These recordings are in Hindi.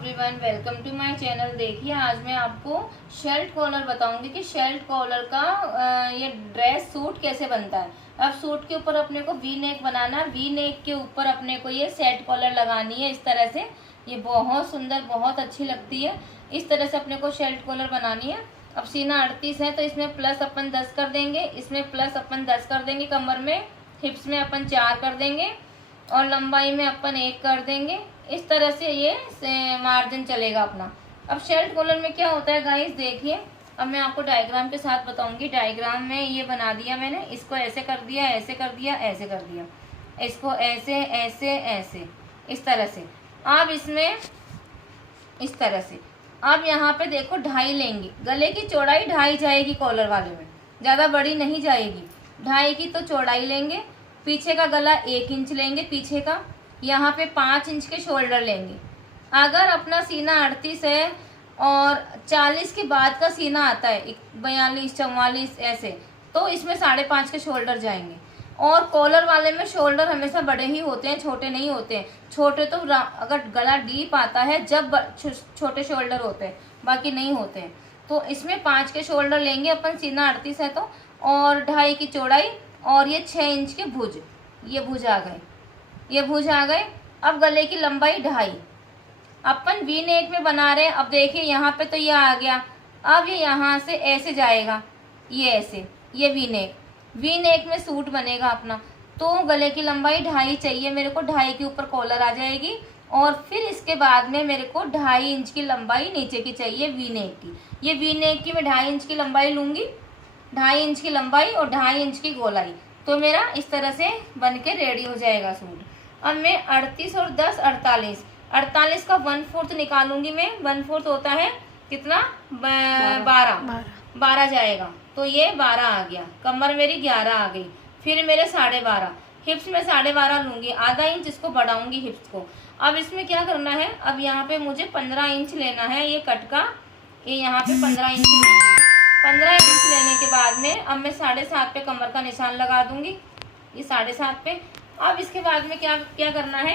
Everyone, welcome to my channel. देखिए आज मैं आपको शर्ट कॉलर बताऊंगी कि शर्ट कॉलर का ये ड्रेस सूट कैसे बनता है। अब सूट के ऊपर अपने को वी नेक बनाना, वी नेक के ऊपर अपने को ये सेट कॉलर लगानी है इस तरह से। ये बहुत सुंदर, बहुत अच्छी लगती है। इस तरह से अपने को शर्ट कॉलर बनानी है। अब सीना 38 है तो इसमें प्लस अपन 10 कर देंगे, इसमें प्लस अपन 10 कर देंगे। कमर में, हिप्स में अपन 4 कर देंगे और लंबाई में अपन 1 कर देंगे। इस तरह से ये मार्जिन चलेगा अपना। अब शर्ट कॉलर में क्या होता है गाइस, देखिए अब मैं आपको डायग्राम के साथ बताऊंगी। डायग्राम में ये बना दिया मैंने, इसको ऐसे कर दिया, ऐसे कर दिया, ऐसे कर दिया, इसको ऐसे ऐसे ऐसे इस तरह से। अब इसमें इस तरह से, अब यहाँ पे देखो 2.5 लेंगे। गले की चौड़ाई 2.5 जाएगी कॉलर वाले में, ज़्यादा बड़ी नहीं जाएगी। 2.5 की तो चौड़ाई लेंगे। पीछे का गला 1 इंच लेंगे पीछे का। यहाँ पे 5 इंच के शोल्डर लेंगे। अगर अपना सीना 38 है और 40 के बाद का सीना आता है 42, 44 ऐसे, तो इसमें 5.5 के शोल्डर जाएंगे। और कॉलर वाले में शोल्डर हमेशा बड़े ही होते हैं, छोटे नहीं होते हैं। छोटे तो अगर गला डीप आता है जब छोटे शोल्डर होते हैं, बाकी नहीं होते हैं। तो इसमें 5 के शोल्डर लेंगे अपन, सीना 38 है तो, और 2.5 की चौड़ाई, और ये 6 इंच के भुज, ये भुज आ गए, ये भुज आ गए। अब गले की लंबाई 2.5 अपन वी नेक में बना रहे हैं। अब देखिए यहाँ पे तो ये आ गया। अब ये यहाँ से ऐसे जाएगा, ये ऐसे, ये वी नेक में सूट बनेगा अपना। तो गले की लंबाई 2.5 चाहिए मेरे को। 2.5 के ऊपर कॉलर आ जाएगी और फिर इसके बाद में मेरे को 2.5 इंच की लंबाई नीचे की चाहिए वी नेक की। ये वी नेक की मैं 2.5 इंच की लंबाई लूंगी, 2.5 इंच की लंबाई और 2.5 इंच की गोलाई। तो मेरा इस तरह से बन के रेडी हो जाएगा सूट। अब मैं 38 और 10 48, 48 का 1/4 निकालूंगी मैं। 1/4 होता है कितना, 12 जाएगा। तो ये 12 आ गया। कमर मेरी 11 आ गई। फिर मेरे 12.5, हिप्स में 12.5 लूंगी, आधा इंच इसको बढ़ाऊंगी हिप्स को। अब इसमें क्या करना है, अब यहाँ पे मुझे 15 इंच लेना है ये कट का। ये यहाँ पे 15 इंच लूंगी। 15 इंच लेने के बाद में अब मैं 7.5 पे कमर का निशान लगा दूंगी, ये 7.5 पे। अब इसके बाद में क्या करना है,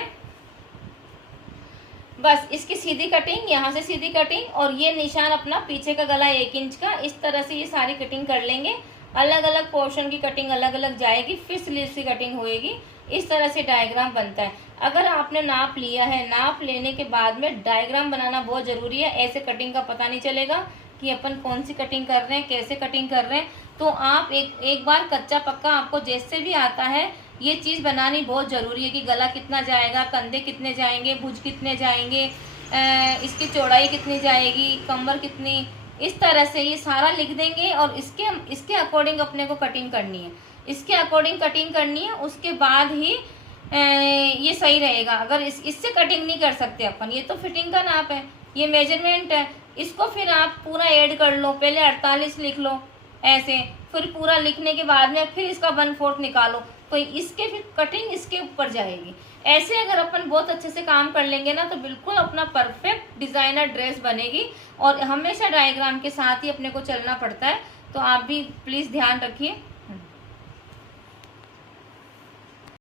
बस इसकी सीधी कटिंग, यहाँ से सीधी कटिंग, और ये निशान अपना पीछे का गला 1 इंच का। इस तरह से ये सारी कटिंग कर लेंगे। अलग अलग पोर्शन की कटिंग अलग अलग जाएगी, फिर स्लीव्स की कटिंग होएगी। इस तरह से डायग्राम बनता है। अगर आपने नाप लिया है, नाप लेने के बाद में डायग्राम बनाना बहुत जरूरी है। ऐसे कटिंग का पता नहीं चलेगा कि अपन कौन सी कटिंग कर रहे हैं, कैसे कटिंग कर रहे हैं। तो आप एक बार कच्चा पक्का आपको जैसे भी आता है, ये चीज़ बनानी बहुत ज़रूरी है कि गला कितना जाएगा, कंधे कितने जाएंगे, भुज कितने जाएंगे, इसकी चौड़ाई कितनी जाएगी, कमर कितनी। इस तरह से ये सारा लिख देंगे और इसके अकॉर्डिंग अपने को कटिंग करनी है। इसके अकॉर्डिंग कटिंग करनी है, उसके बाद ही ये सही रहेगा। अगर इससे कटिंग नहीं कर सकते अपन, ये तो फिटिंग का नाप है, ये मेजरमेंट है। इसको फिर आप पूरा ऐड कर लो। पहले 48 लिख लो ऐसे, फिर पूरा लिखने के बाद में फिर इसका 1/4 निकालो, तो इसके फिर कटिंग इसके ऊपर जाएगी। ऐसे अगर अपन बहुत अच्छे से काम कर लेंगे ना, तो बिल्कुल अपना परफेक्ट डिज़ाइनर ड्रेस बनेगी। और हमेशा डायग्राम के साथ ही अपने को चलना पड़ता है, तो आप भी प्लीज़ ध्यान रखिए।